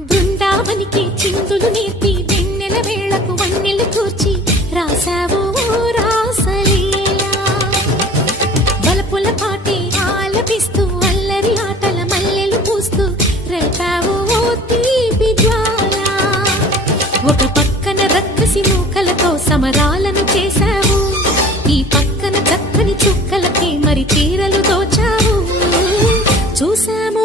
బృందావనికి చిందులు నేర్పి వెన్నెల వేళకు వన్నెలు కూర్చి రాసావు రాసలీలా బలపుల పాటి ఆలపిస్తూ అల్లరి ఆటల మల్లెలు పూస్తూ రేపావు తీపి జ్వాల ఒక పక్కన రక్కసి మూకలతో సమరాలను చేశావు ఈ పక్కన చక్కని చుక్కలకి మరి చీరలు దోచావు చూసాము